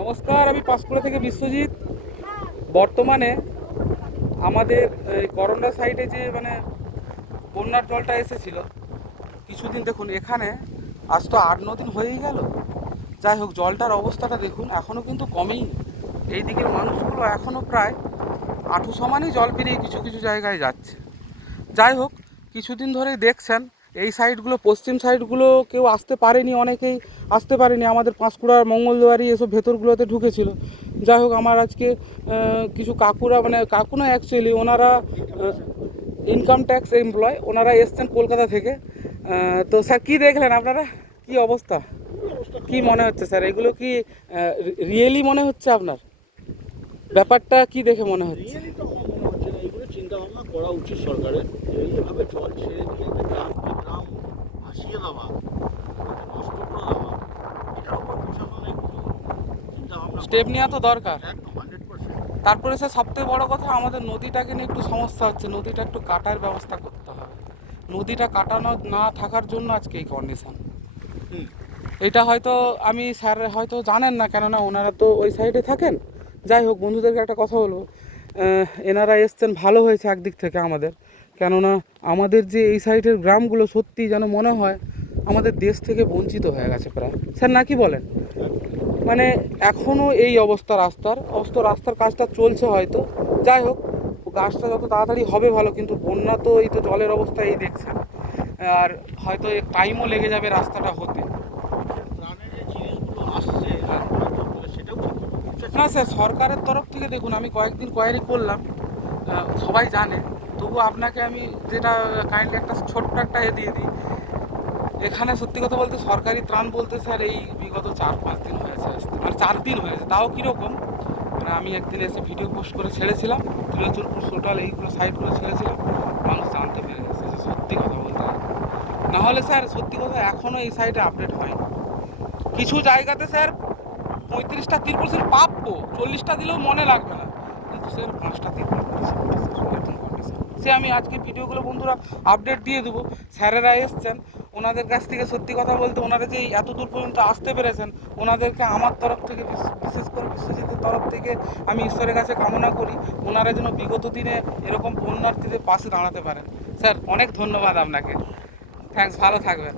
নমস্কার, আমি পাঁশকুড়া থেকে বিশ্বজিৎ। বর্তমানে আমাদের এই করোনা সাইডে যে বন্যার জলটা এসেছিল কিছুদিন, দেখুন এখানে আজ তো 8-9 দিন হয়েই গেল। যাই হোক, জলটার অবস্থাটা দেখুন, এখনও কিন্তু কমেই। এই দিকের মানুষগুলো এখনও প্রায় হাঁটু সমানই জল পেরিয়ে কিছু কিছু জায়গায় যাচ্ছে। যাই হোক, কিছুদিন ধরেই দেখছেন এই সাইডগুলো, পশ্চিম সাইডগুলো কেউ আসতে পারেনি, অনেকেই আসতে পারেনি। আমাদের পাঁশকুড়ার মঙ্গলবাড়ি এসব ভেতরগুলোতে ঢুকেছিল। যাই হোক, আমার আজকে কিছু কাকুরা, কাকু না অ্যাকচুয়ালি ওনারা ইনকাম ট্যাক্স এমপ্লয়, ওনারা এসছেন কলকাতা থেকে। তো স্যার, কী দেখলেন আপনারা? কি অবস্থা, কি মনে হচ্ছে স্যার? এগুলো কি রিয়েলি মনে হচ্ছে আপনার? ব্যাপারটা কি দেখে মনে হচ্ছে? রিয়েলি তো আমার মনে হচ্ছে না, এইগুলো চিন্তা ভাবনা করা উচিত সরকারের। এইভাবে জল ছেড়ে দিয়ে একটা গ্রামকে গ্রাম ভাসিয়ে দেওয়া, নষ্ট করে দেওয়া, এটার উপর প্রশাসনের একটু চিন্তা ভাবনা স্টেপ নেওয়া তো দরকার। একদম 100%। তারপরে স্যার, সবথেকে বড় কথা, আমাদের নদীটাকে নিয়ে একটু সমস্যা হচ্ছে। নদীটা একটু কাটার ব্যবস্থা করতে হবে। নদীটা কাটানো না থাকার জন্য আজকে এই কন্ডিশন। এটা হয়তো আমি স্যার হয়তো জানেন না, কেননা ওনারা তো ওই সাইডে থাকেন। যাই হোক, বন্ধুদেরকে একটা কথা বলবো, এনারা এসছেন, ভালো হয়েছে একদিক থেকে আমাদের। কেননা আমাদের যে এই সাইডের গ্রামগুলো সত্যি যেন মনে হয় আমাদের দেশ থেকে বঞ্চিত হয়ে গেছে প্রায়। স্যার, না কি বলেন? এখনও এই অবস্থা, রাস্তার কাজটা চলছে হয়তো। যাই হোক, গাছটা যত তাড়াতাড়ি হবে ভালো, কিন্তু বন্যা তো এই তো জলের অবস্থা এই দেখছেন। আর হয়তো টাইমও লেগে যাবে রাস্তাটা হতে। প্রাণের যে জিনিসগুলো আসছে হ্যাঁ, সেটাও ঠিক না স্যার, সরকারের তরফ থেকে দেখুন, আমি কয়েকদিন কোয়ারি করলাম, সবাই জানে। তবু আপনাকে আমি যেটা কাইন্ডলি একটা ছোট্ট একটা দিয়ে দিই। এখানে সত্যি কথা বলতে সরকারি ত্রাণ বলতে স্যার এই বিগত 4-5 দিন হয়েছে আসতে, 4 দিন হয়েছে। তাও কীরকম, আমি একদিন এসে ভিডিও পোস্ট করে ছেড়েছিলাম, ত্রিলোচনপুর সোটাল এইগুলো সাইডগুলো ছেড়েছিলাম, মানুষ জানতে পেরে গেছে যে সত্যি কথা বলতে। না হলে স্যার, সত্যি কথা, এখনও এই সাইডে আপডেট হয়নি। কিছু জায়গাতে স্যার 35টা তিরপল পাবো, 40টা দিলেও মনে লাগবে না, কিন্তু স্যার 5টা তিরপল এরকম কন্ডিশন। সে আমি আজকে ভিডিওগুলো বন্ধুরা আপডেট দিয়ে দেবো। স্যারেরা এসছেন, ওনাদের কাছ থেকে সত্যি কথা বলতে, ওনারা যে এত দূর পর্যন্ত আসতে পেরেছেন, ওনাদেরকে আমার তরফ থেকে, বিশেষ করে বিশ্বজিতের তরফ থেকে আমি ঈশ্বরের কাছে কামনা করি ওনারা যেন বিগত দিনে এরকম বন্যার্থীদের পাশে দাঁড়াতে পারেন। স্যার, অনেক ধন্যবাদ আপনাকে। থ্যাঙ্কস, ভালো থাকবেন।